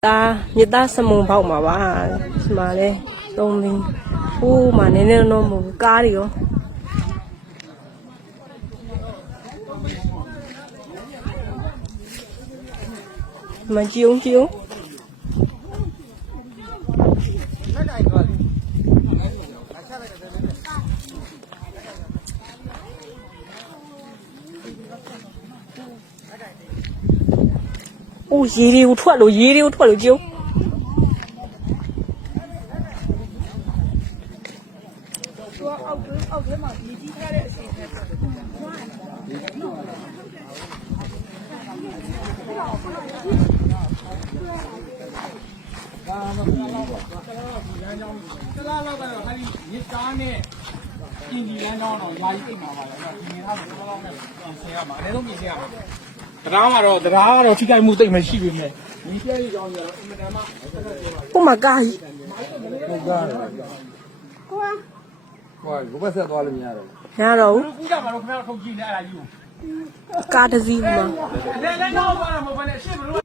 မြစ်သားစမုံပေါက်မှာပါဒီမှာလဲ3လင်းဟိုးမှာနည်းနည်းတော့မဟုတ်ကားတွေရောမကြည့်အောင်ကြည့်အောင်โอ้ရေတွေကိုထွက်လို့ကြည့်အောင်အောက်ထဲမှာမြည်ကြီးထားတဲ့အစီအစဉ်ပဲတလားလောက်ကတော့ခါဒီမြစ်သားနဲ့ပြင်ဒီလမ်းကြောင်းတော့ယာယီအိတ်မှာပါလေအဲ့တော့ဒီနေသားကိုတော့နဲ့ဆင်ရမှာအဲဒါတော့ပြင်ဆင်ရမှာတရားကတော့ထိခိုက်မှုတိတ်မရှိဘူးနဲ့ဒီပြည့်ကြောင်းကြတော့အင်မတန်မှ ဟိုမှာကားကြီး ဟုတ်ကဲ့ဟိုဘက်ဆက်သွားလို့မရတော့ ရတော့ဘူး ကူးကြမှာတော့ခင်ဗျားတို့ထုတ်ကြည့်နေအဲ့ဒါကြီးကို ကားတစ်စီးမှာ လဲတော့သွားတာမဟုတ်ဘဲနဲ့အရှင်းမလို့